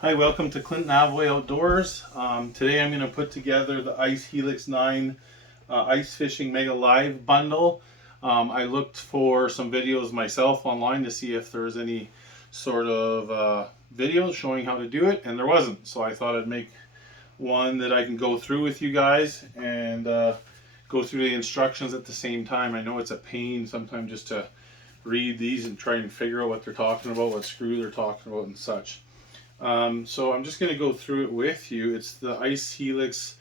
Hi, welcome to Clinton Avway Outdoors. Today I'm going to put together the ICE HELIX 9 Ice Fishing Mega Live bundle. I looked for some videos myself online to see if there was any sort of videos showing how to do it, and there wasn't. So I thought I'd make one that I can go through with you guys and go through the instructions at the same time. I know it's a pain sometimes just to read these and try and figure out what they're talking about, what screw they're talking about and such. So I'm just going to go through it with you. It's the ICE HELIX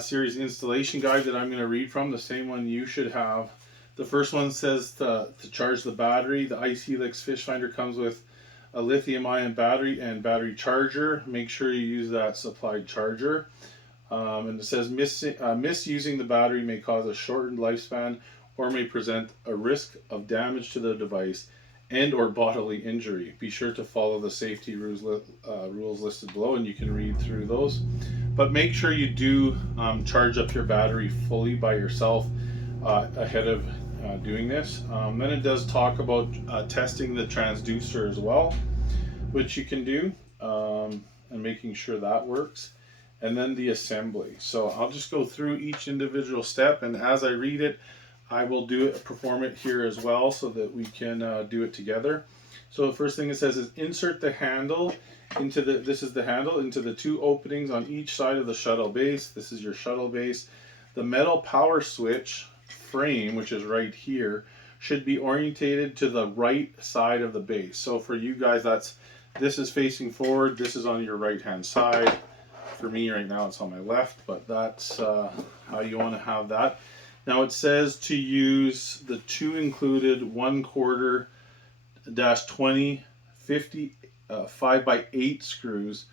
series installation guide that I'm going to read from, the same one you should have. The first one says to charge the battery. The ICE HELIX fish finder comes with a lithium-ion battery and battery charger. Make sure you use that supplied charger. And it says misusing the battery may cause a shortened lifespan or may present a risk of damage to the device and or bodily injury. Be sure to follow the safety rules listed below, and you can read through those. But make sure you do charge up your battery fully by yourself ahead of doing this. Then it does talk about testing the transducer as well, which you can do, and making sure that works. And then the assembly. So I'll just go through each individual step, and as I read it, I will perform it here as well so that we can do it together. So the first thing it says is insert the handle into the two openings on each side of the shuttle base. This is your shuttle base. The metal power switch frame, which is right here, should be orientated to the right side of the base. So for you guys, this is facing forward, this is on your right hand side. For me right now it's on my left, but that's how you want to have that. Now it says to use the two included 1/4-20 50 5x8 screws,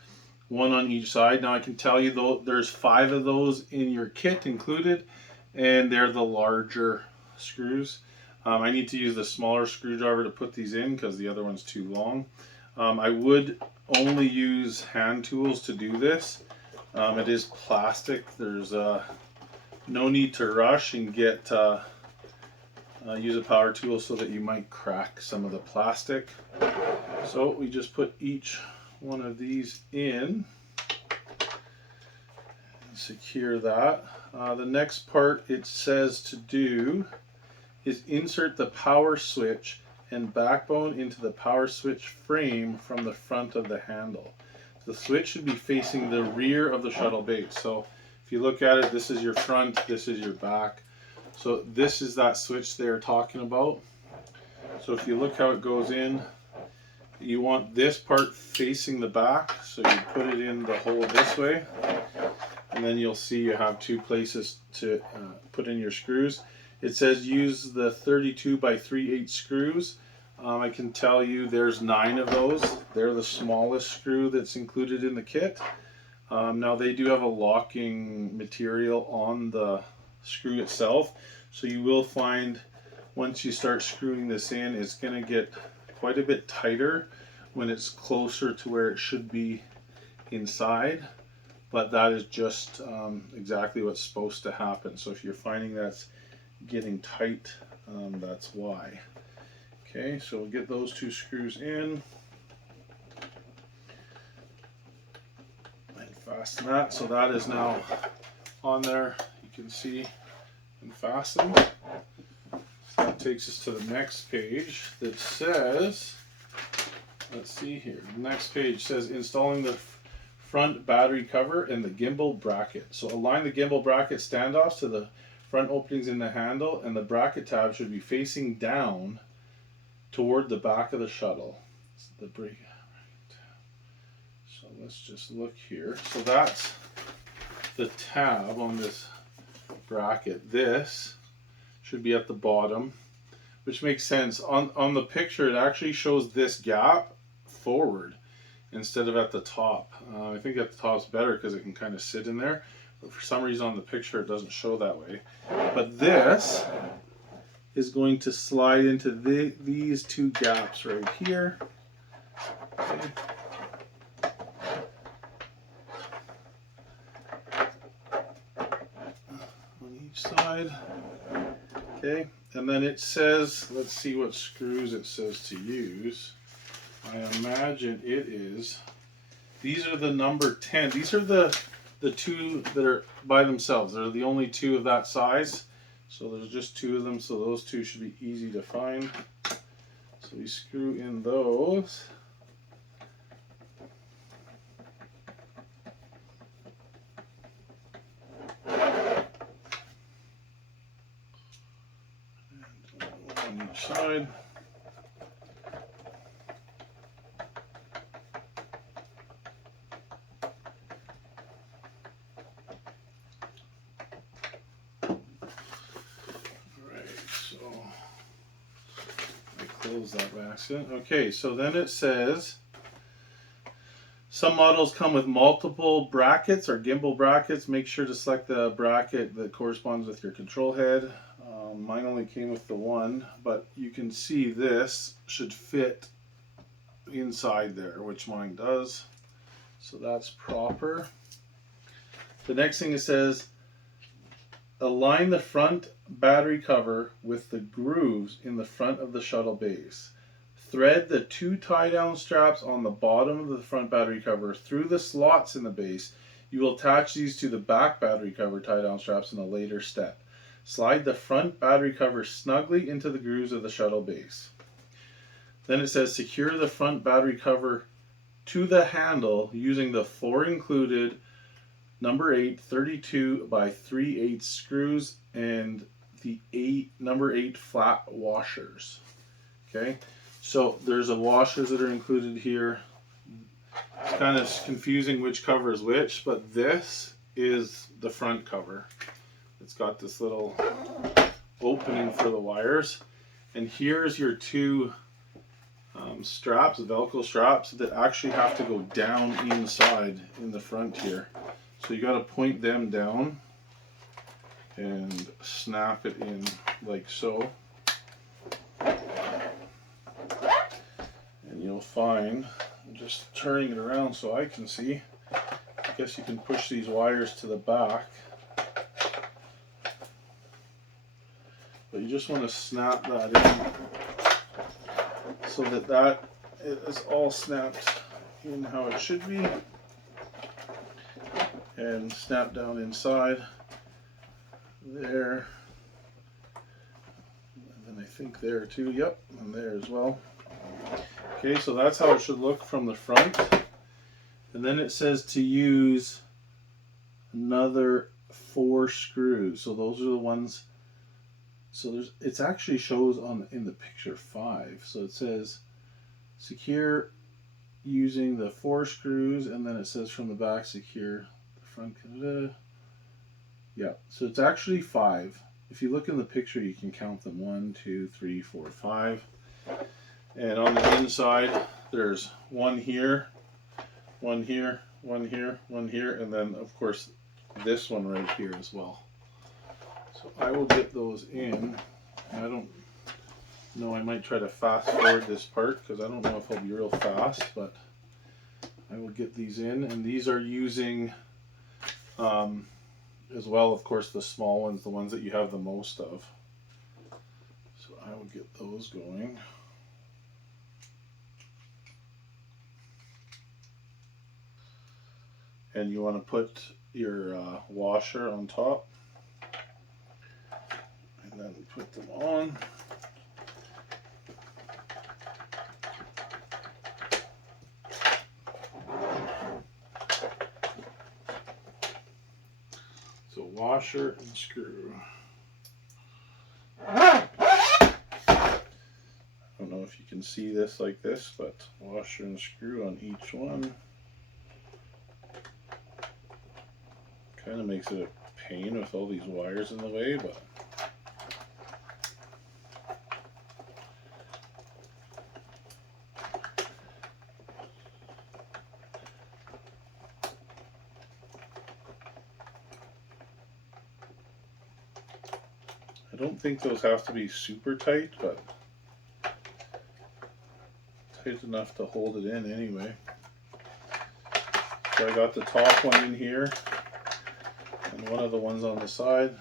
one on each side. Now I can tell you though, there's 5 of those in your kit included, and they're the larger screws. I need to use the smaller screwdriver to put these in because the other one's too long. I would only use hand tools to do this. It is plastic. There's no need to rush and get use a power tool so that you might crack some of the plastic. So we just put each one of these in, secure that. The next part it says to do is insert the power switch and backbone into the power switch frame from the front of the handle. The switch should be facing the rear of the shuttle base. So if you look at it, this is your front, this is your back. So this is that switch they're talking about. So if you look how it goes in, you want this part facing the back. So you put it in the hole this way, and then you'll see you have 2 places to put in your screws. It says use the 32x3/8 screws. I can tell you there's 9 of those. They're the smallest screw that's included in the kit. Now they do have a locking material on the screw itself, so you will find once you start screwing this in, it's going to get quite a bit tighter when it's closer to where it should be inside, but that is just exactly what's supposed to happen. So if you're finding that's getting tight, that's why. Okay, so we'll get those 2 screws in and fasten that. So that is now on there, you can see, and fastened. So that takes us to the next page that says, let's see here, the next page says installing the front battery cover and the gimbal bracket. So align the gimbal bracket standoffs to the front openings in the handle, and the bracket tab should be facing down toward the back of the shuttle. So let's just look here. So that's the tab on this bracket. This should be at the bottom, which makes sense. On the picture it actually shows this gap forward instead of at the top. I think at the top's better because it can kind of sit in there, but for some reason on the picture it doesn't show that way. But this is going to slide into these 2 gaps right here. Okay. On each side. Okay, and then it says, let's see what screws it says to use. I imagine it is These are the number 10. These are the two that are by themselves. They're the only two of that size. So there's just two of them, so those two should be easy to find. So we screw in those. And on each side. Close that by accident. Okay, so then it says some models come with multiple brackets or gimbal brackets. Make sure to select the bracket that corresponds with your control head. Mine only came with the one, but you can see this should fit inside there, which mine does. So that's proper. The next thing it says, align the front battery cover with the grooves in the front of the shuttle base. Thread the two tie-down straps on the bottom of the front battery cover through the slots in the base. You will attach these to the back battery cover tie-down straps in a later step. Slide the front battery cover snugly into the grooves of the shuttle base. Then it says secure the front battery cover to the handle using the 4 included number 8 32 by 3/8 screws and the number 8 flat washers. Okay, so there's the washers that are included here. It's kind of confusing which cover is which, but this is the front cover. It's got this little opening for the wires, and here's your two straps, Velcro straps that actually have to go down inside in the front here. So you got to point them down and snap it in like so. And you'll find, I'm just turning it around so I can see, I guess you can push these wires to the back. But you just want to snap that in so that that is all snapped in how it should be. And snap down inside there, and then I think there too, yep, and there as well. Okay, so that's how it should look from the front. And then it says to use another 4 screws. So those are the ones, so there's, it actually shows on in the picture 5. So it says secure using the 4 screws, and then it says from the back secure front. Yeah, so it's actually 5. If you look in the picture, you can count them 1, 2, 3, 4, 5. And on the inside, there's one here, one here, one here, one here, and then of course this one right here as well. So I will get those in. I don't know, I might try to fast forward this part because I don't know if I'll be real fast, but I will get these in. And these are using as well, of course, the small ones, the ones that you have the most of. So I will get those going. And you want to put your washer on top and then put them on. So washer and screw. I don't know if you can see this like this, but washer and screw on each one. Kind of makes it a pain with all these wires in the way, but I don't think those have to be super tight, but tight enough to hold it in anyway. So I got the top one in here and one of the ones on the side.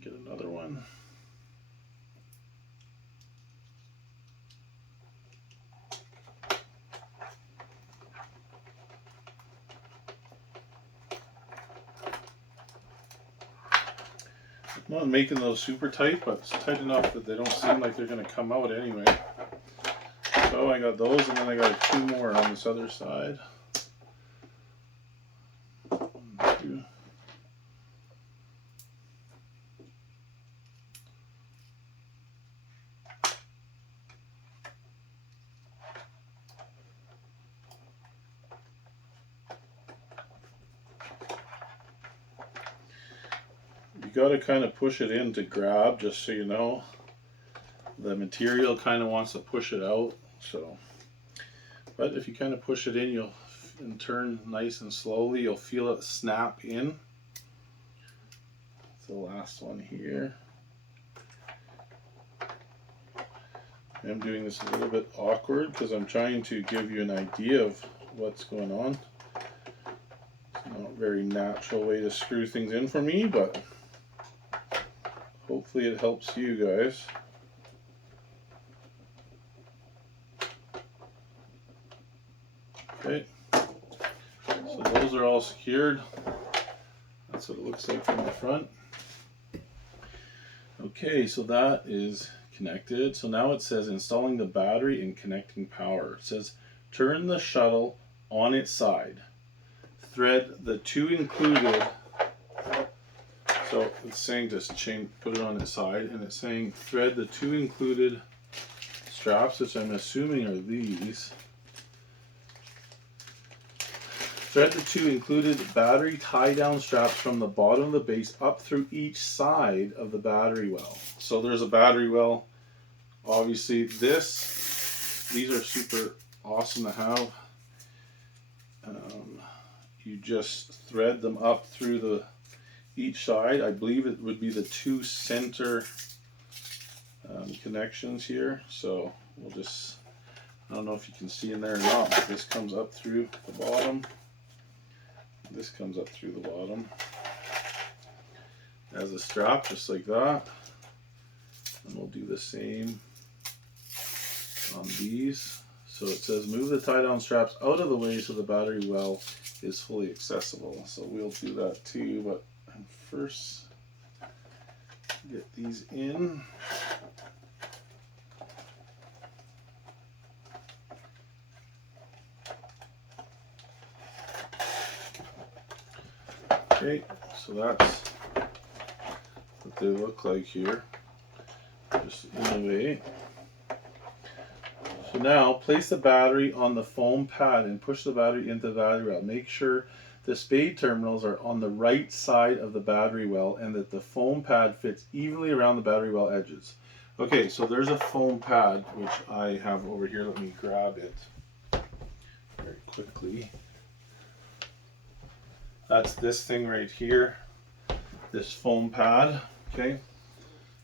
Get another one. I'm not making those super tight, but it's tight enough that they don't seem like they're going to come out anyway. So I got those, and then I got 2 more on this other side. 1, 2. You got to kind of push it in to grab, just so you know. The material kind of wants to push it out, so. But if you kind of push it in, you'll and turn nice and slowly, you'll feel it snap in. That's the last one here. I'm doing this a little bit awkward because I'm trying to give you an idea of what's going on. It's not a very natural way to screw things in for me, but hopefully it helps you guys. Okay, so those are all secured. That's what it looks like from the front. Okay, so that is connected. So now it says installing the battery and connecting power. It says turn the shuttle on its side. Thread the 2 included. So it's saying just put it on its side, and it's saying thread the 2 included straps, which I'm assuming are these. Thread the 2 included battery tie-down straps from the bottom of the base up through each side of the battery well. So there's a battery well. Obviously these are super awesome to have. You just thread them up through each side. I believe it would be the 2 center connections here. So we'll just, I don't know if you can see in there or not, but this comes up through the bottom. This comes up through the bottom as a strap, just like that. And we'll do the same on these. So it says move the tie-down straps out of the way so the battery well is fully accessible. So we'll do that too, but first get these in. Okay, so that's what they look like here, just in the way. So now place the battery on the foam pad and push the battery into the battery well. Make sure the spade terminals are on the right side of the battery well and that the foam pad fits evenly around the battery well edges. Okay, so there's a foam pad which I have over here. Let me grab it very quickly. That's this thing right here, this foam pad. Okay,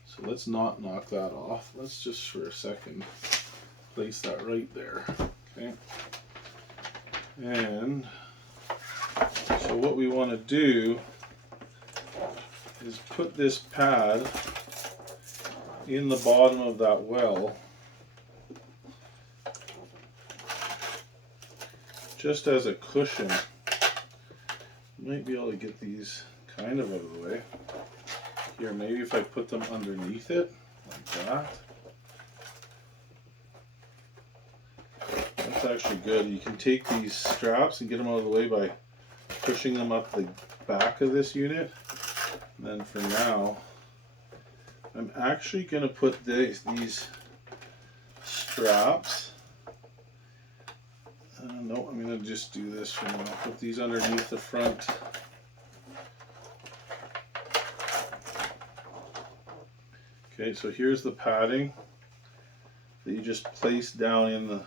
so let's not knock that off. Let's just for a second place that right there. Okay, and so what we want to do is put this pad in the bottom of that well, just as a cushion. Might be able to get these kind of out of the way. Here, maybe if I put them underneath it, like that. That's actually good. You can take these straps and get them out of the way by pushing them up the back of this unit. And then for now, I'm actually going to put these straps. No, I'm going to just do this for now. Put these underneath the front. Okay, so here's the padding that you just place down in the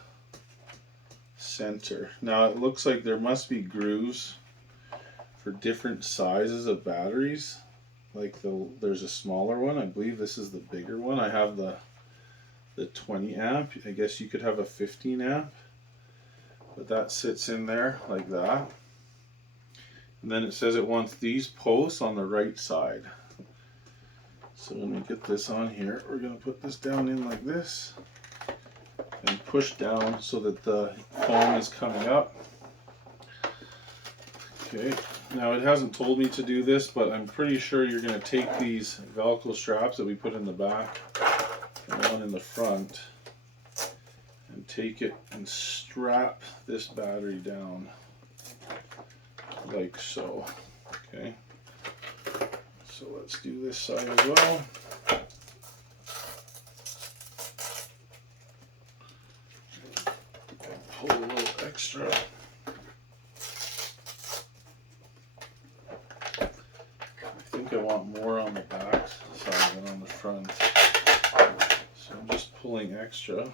center. Now it looks like there must be grooves for different sizes of batteries. Like there's a smaller one. I believe this is the bigger one. I have the 20 amp. I guess you could have a 15 amp. But that sits in there like that. And then it says it wants these posts on the right side. So when we get this on here, we're going to put this down in like this and push down so that the foam is coming up. Okay, Now it hasn't told me to do this, but I'm pretty sure you're going to take these Velcro straps that we put in the back and one in the front and take it and strap this battery down like so. Okay, so let's do this side as well. Pull a little extra. I think I want more on the back side than on the front, so I'm just pulling extra.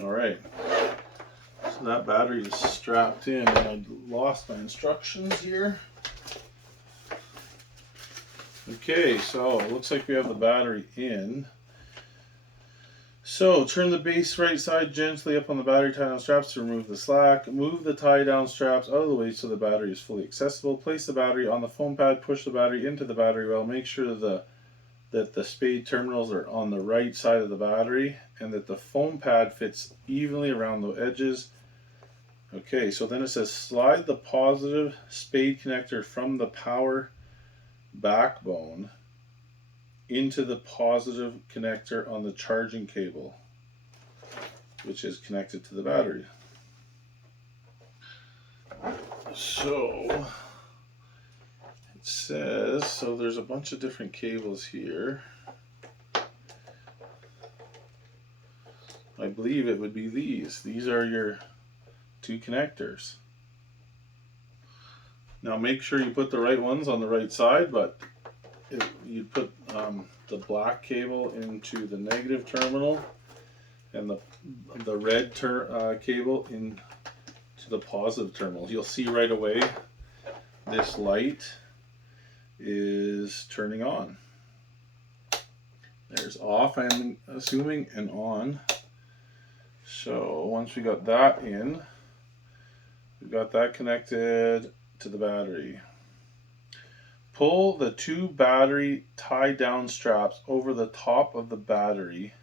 Alright, so that battery is strapped in, and I lost my instructions here. Okay, so it looks like we have the battery in. So turn the base right side gently up on the battery tie down straps to remove the slack. Move the tie down straps out of the way so the battery is fully accessible. Place the battery on the foam pad, push the battery into the battery well. Make sure that the spade terminals are on the right side of the battery and that the foam pad fits evenly around the edges. Okay, so then it says slide the positive spade connector from the power backbone into the positive connector on the charging cable, which is connected to the battery. So it says, so there's a bunch of different cables here. I believe it would be these. These are your two connectors. Now make sure you put the right ones on the right side, but you put the black cable into the negative terminal and the red cable into the positive terminal. You'll see right away this light is turning on. There's off, I'm assuming, and on. So once we got that in, we got that connected to the battery. Pull the two battery tie down straps over the top of the battery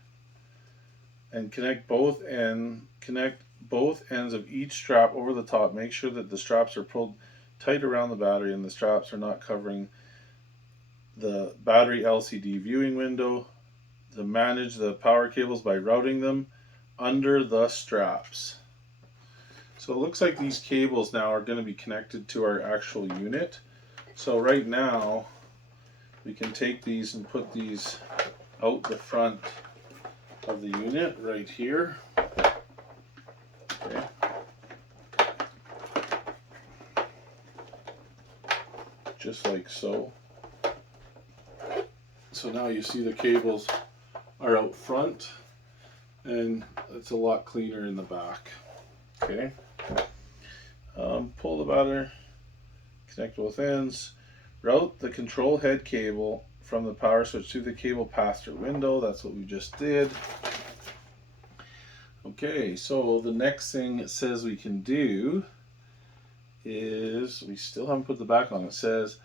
and connect both ends of each strap over the top. Make sure that the straps are pulled tight around the battery and the straps are not covering the battery LCD viewing window. To manage the power cables by routing them under the straps. So it looks like these cables now are going to be connected to our actual unit. So right now we can take these and put these out the front of the unit right here. Okay. Just like so. So now you see the cables are out front and it's a lot cleaner in the back. Okay. Pull the battery, connect both ends, route the control head cable from the power switch to the cable pass-through window. That's what we just did. Okay, so the next thing it says we can do is, we still haven't put the back on, it says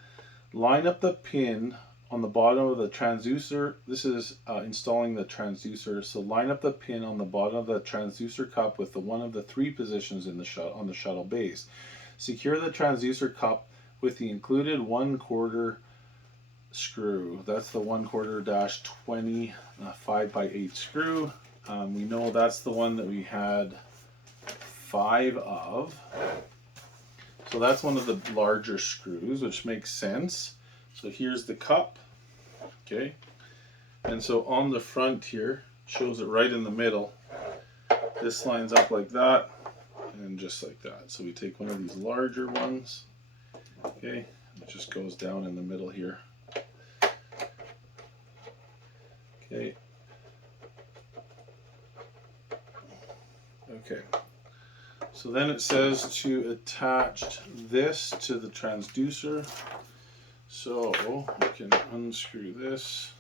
line up the pin on the bottom of the transducer. This is installing the transducer. So line up the pin on the bottom of the transducer cup with one of the three positions in the on the shuttle base. Secure the transducer cup with the included 1/4 screw. That's the 1/4-20 5x8 screw. We know that's the one that we had 5 of. So that's one of the larger screws, which makes sense. So here's the cup, okay? And so on the front here, shows it right in the middle. This lines up like that, and just like that. So we take one of these larger ones, okay? It just goes down in the middle here. Okay. Okay. So then it says to attach this to the transducer. So we can unscrew this.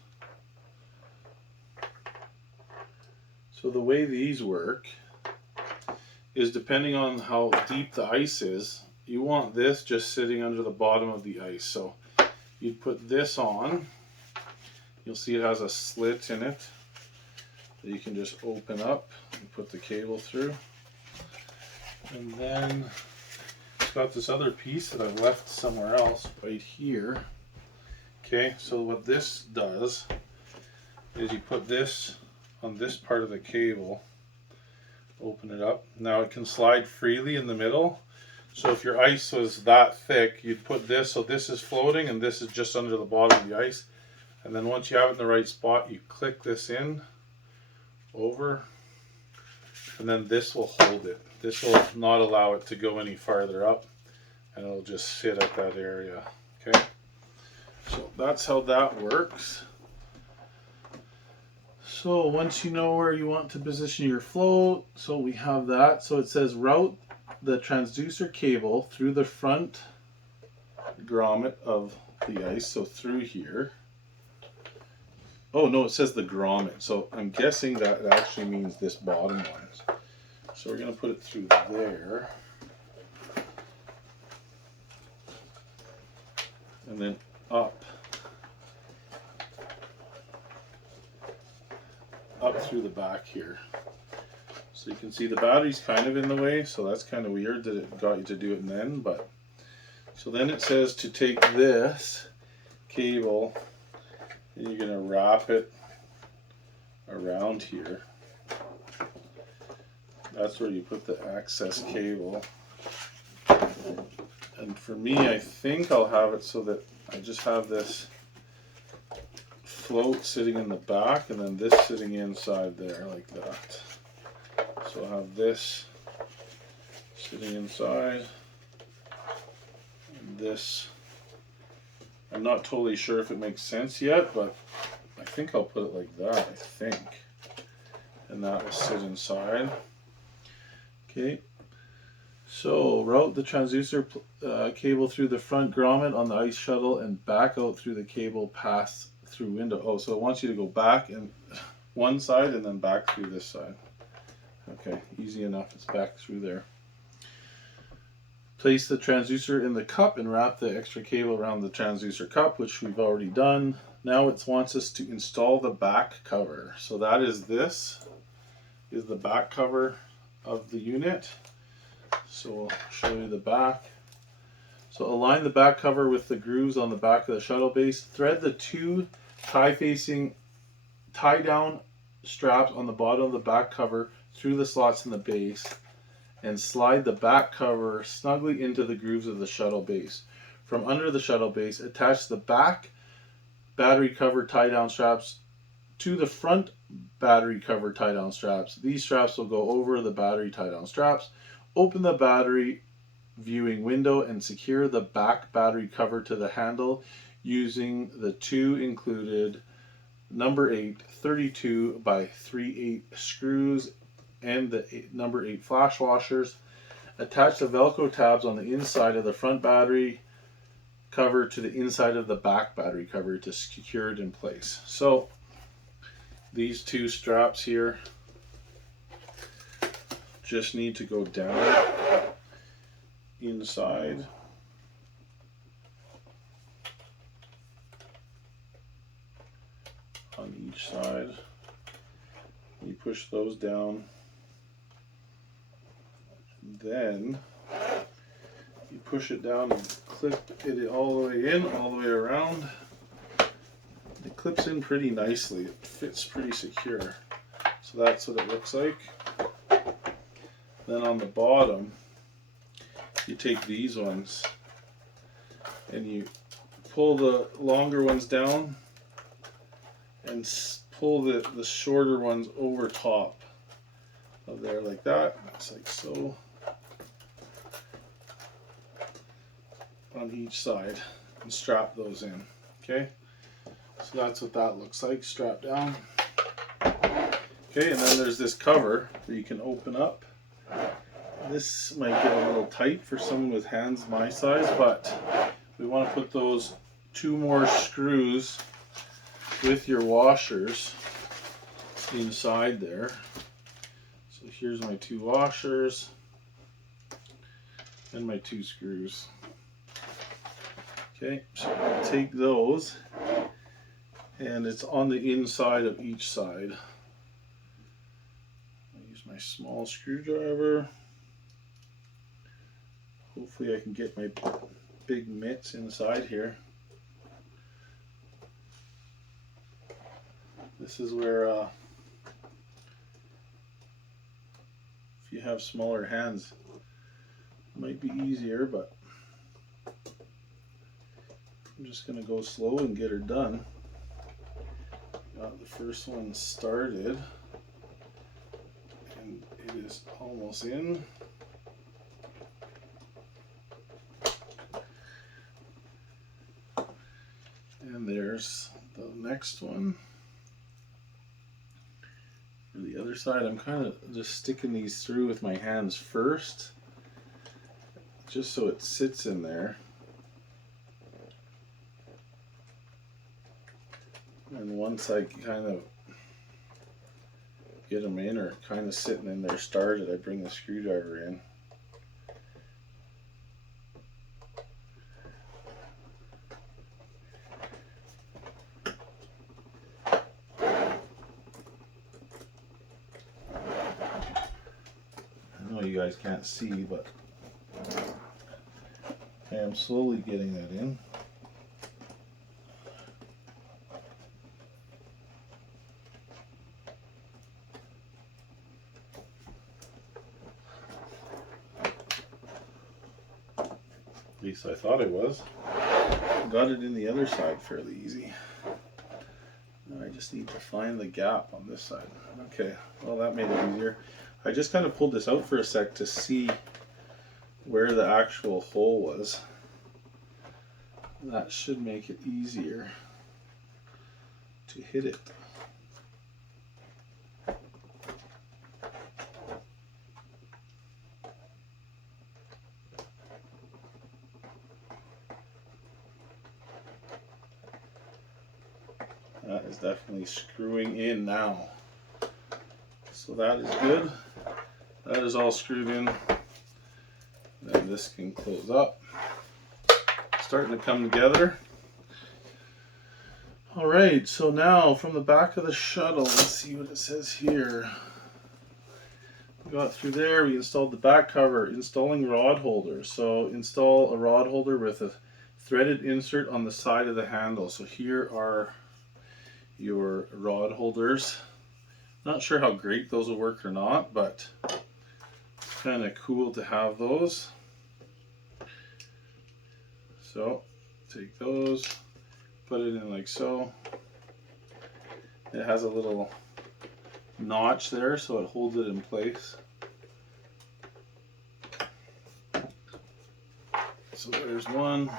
So the way these work is, depending on how deep the ice is, you want this just sitting under the bottom of the ice. So you'd put this on you'll see it has a slit in it that you can just open up and put the cable through. And then it's got this other piece that I've left somewhere else right here. Okay, so what this does is you put this on this part of the cable, open it up. Now it can slide freely in the middle. So if your ice was that thick, you'd put this, so this is floating and this is just under the bottom of the ice. And then once you have it in the right spot, you click this in, over, and then this will hold it. This will not allow it to go any farther up, and it'll just sit at that area. Okay, so that's how that works. So once you know where you want to position your float, so we have that. So it says route the transducer cable through the front grommet of the ice, so through here. Oh no, it says the grommet, so I'm guessing that it actually means this bottom one. So we're going to put it through there. And then up through the back here. So you can see the battery's kind of in the way, so that's kind of weird that it got you to do it then. But so then it says to take this cable and you're going to wrap it around here. That's where you put the access cable. And for me, I think I'll have it so that I just have this float sitting in the back and then this sitting inside there like that. So I'll have this sitting inside and this. I'm not totally sure if it makes sense yet, but I think I'll put it like that, I think. And that will sit inside. Okay, so route the transducer cable through the front grommet on the ice shuttle and back out through the cable pass through window. Oh, so it wants you to go back and one side and then back through this side. Okay, easy enough, it's back through there. Place the transducer in the cup and wrap the extra cable around the transducer cup, which we've already done. Now it wants us to install the back cover. So that is this, is the back cover of the unit. So we'll show you the back. So align the back cover with the grooves on the back of the shuttle base. Thread the two tie-facing tie-down straps on the bottom of the back cover through the slots in the base and slide the back cover snugly into the grooves of the shuttle base. From under the shuttle base, attach the back battery cover tie-down straps to the front battery cover tie-down straps. These straps will go over the battery tie-down straps. Open the battery viewing window and secure the back battery cover to the handle using the two included number 8 32 by 3/8 screws and the number 8 flash washers. Attach the Velcro tabs on the inside of the front battery cover to the inside of the back battery cover to secure it in place. So these two straps here just need to go down inside on each side. You push those down, and then you push it down and clip it all the way in, all the way around. It clips in pretty nicely. It fits pretty secure. So that's what it looks like. Then on the bottom, you take these ones and you pull the longer ones down and pull the shorter ones over top of there like that. It's like so on each side and strap those in. Okay, so that's what that looks like, strapped down. Okay, and then there's this cover that you can open up. This might get a little tight for someone with hands my size, but we want to put those two more screws with your washers inside there. So here's my two washers and my two screws. Okay, so I'll take those and it's on the inside of each side. I'll use my small screwdriver. Hopefully I can get my big mitts inside here. This is where if you have smaller hands, it might be easier, but I'm just going to go slow and get her done. Got the first one started, and it is almost in. And there's the next one. For the other side, I'm kind of just sticking these through with my hands first, just so it sits in there. And once I kind of get them in, or kind of sitting in there started, I bring the screwdriver in. I know you guys can't see, but I am slowly getting that in. At least I thought it was. Got it in the other side fairly easy. Now I just need to find the gap on this side. Okay, well that made it easier. I just kind of pulled this out for a sec to see where the actual hole was. That should make it easier to hit it. That is definitely screwing in now. So that is good. That is all screwed in. Then this can close up. Starting to come together. Alright, so now from the back of the shuttle, let's see what it says here. We got through there, we installed the back cover, installing rod holders. So install a rod holder with a threaded insert on the side of the handle. So here are your rod holders. Not sure how great those will work or not, but it's kind of cool to have those. So take those, put it in like so. It has a little notch there so it holds it in place. So there's one.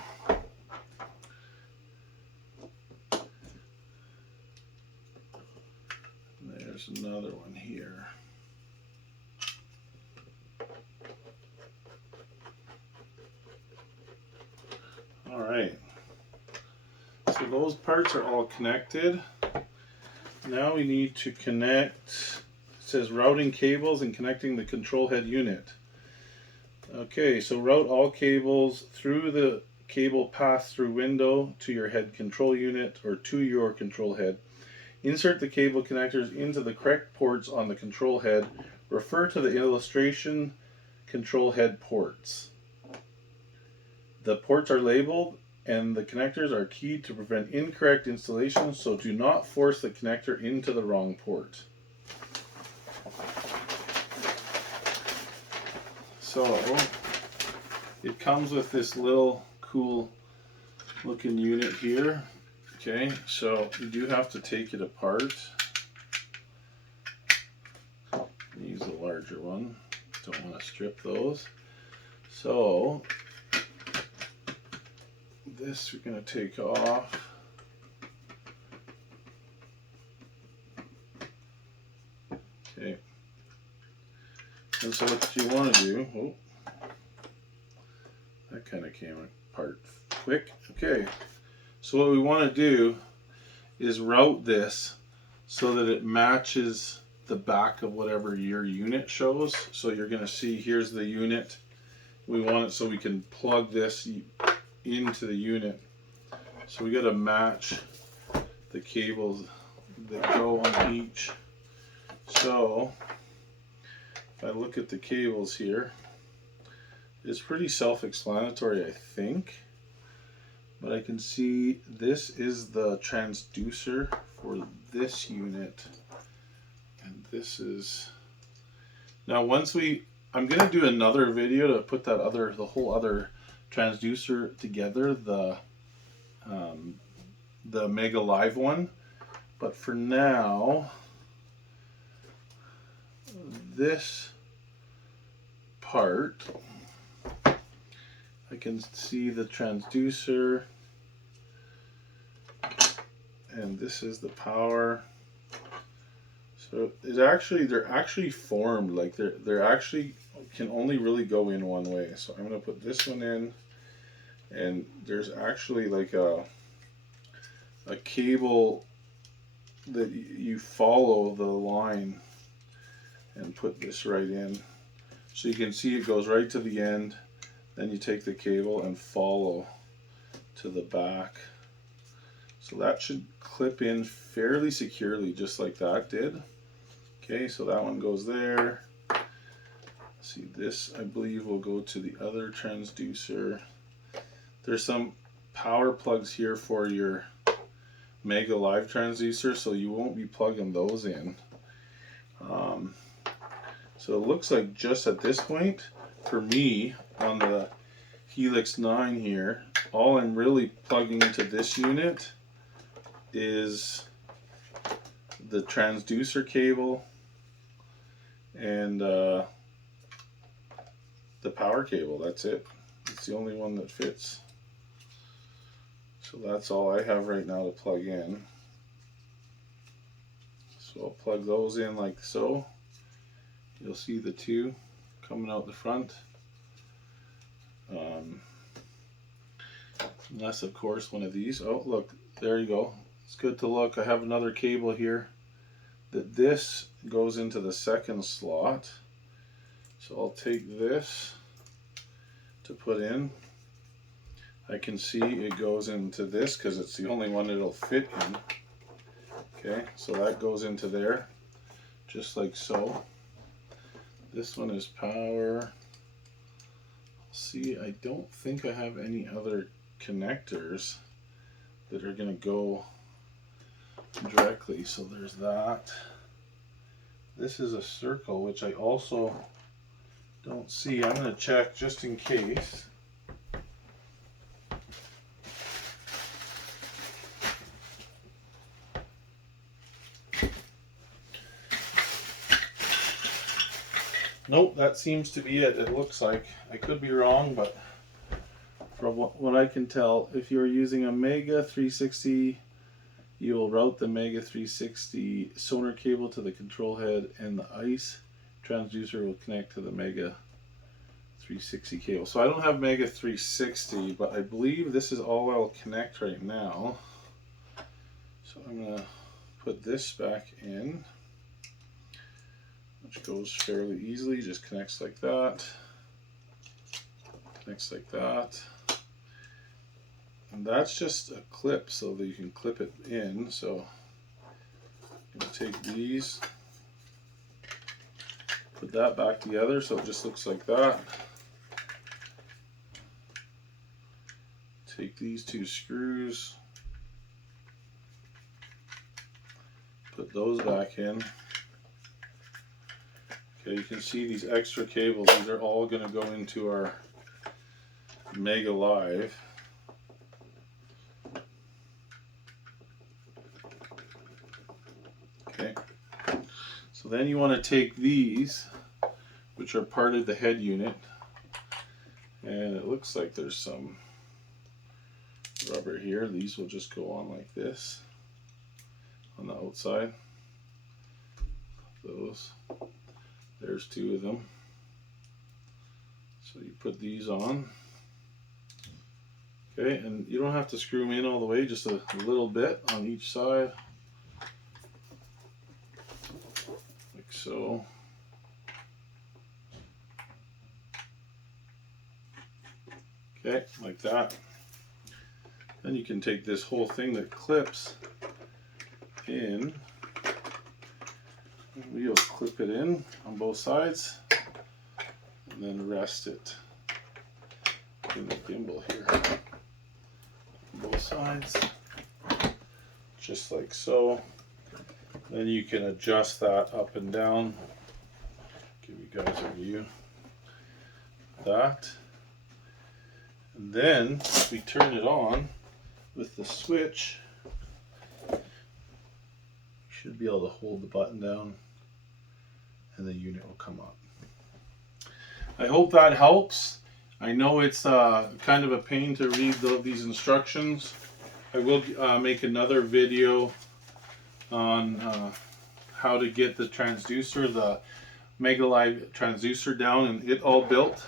There's another one here. All right. So those parts are all connected. Now we need to connect, it says routing cables and connecting the control head unit. Okay, so route all cables through the cable pass-through window to your head control unit or to your control head. Insert the cable connectors into the correct ports on the control head. Refer to the illustration control head ports. The ports are labeled and the connectors are keyed to prevent incorrect installation, so do not force the connector into the wrong port. So it comes with this little cool looking unit here. Okay, so you do have to take it apart. Use a larger one. Don't want to strip those. So this we're going to take off. Okay. And so what you want to do, oh, that kind of came apart quick. Okay. So what we want to do is route this so that it matches the back of whatever your unit shows. So you're going to see here's the unit. We want it so we can plug this into the unit. So we got to match the cables that go on each. So if I look at the cables here, it's pretty self-explanatory, I think. But I can see this is the transducer for this unit. And this is... Now I'm going to do another video to put the whole other transducer together, the Mega Live one. But for now, this part, I can see the transducer, and this is the power. So they're actually formed, like they're actually can only really go in one way. So I'm going to put this one in, and there's actually like a cable that you follow the line and put this right in. So you can see it goes right to the end, then you take the cable and follow to the back. So that should clip in fairly securely, just like that did. Okay, so that one goes there. See, this I believe will go to the other transducer. There's some power plugs here for your Mega Live transducer, so you won't be plugging those in. So it looks like just at this point, for me, on the Helix 9 here, all I'm really plugging into this unit is the transducer cable and the power cable. That's it. It's the only one that fits. So that's all I have right now to plug in. So I'll plug those in like so. You'll see the two coming out the front. Unless of course one of these, oh look, there you go. It's good to look. I have another cable here that this goes into the second slot. So I'll take this to put in. I can see it goes into this because it's the only one it'll fit in. Okay, so that goes into there, just like so. This one is power. See, I don't think I have any other connectors that are going to go directly, so there's that. This is a circle, which I also don't see. I'm going to check just in case. Nope, that seems to be it. It looks like. I could be wrong, but from what I can tell, if you're using a Mega 360, you will route the Mega 360 sonar cable to the control head, and the ICE transducer will connect to the Mega 360 cable. So I don't have Mega 360, but I believe this is all I'll connect right now. So I'm going to put this back in, which goes fairly easily, just connects like that, connects like that. And that's just a clip so that you can clip it in. So I'm going to take these, put that back together so it just looks like that. Take these two screws, put those back in. Okay, you can see these extra cables. These are all going to go into our Mega Live. Okay, so then you want to take these, which are part of the head unit, and it looks like there's some rubber here. These will just go on like this on the outside. Those. There's two of them. So you put these on. Okay, and you don't have to screw them in all the way, just a little bit on each side. Like so. Okay, like that. Then you can take this whole thing that clips in. We'll clip it in on both sides and then rest it in the gimbal here. Both sides, just like so. Then you can adjust that up and down. Give you guys a view. That. And then we turn it on with the switch. You should be able to hold the button down and the unit will come up. I hope that helps. I know it's kind of a pain to read these instructions. I will make another video on how to get the transducer, the Mega Live transducer down and it all built.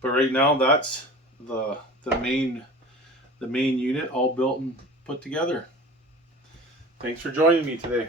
But right now that's the main unit all built and put together. Thanks for joining me today.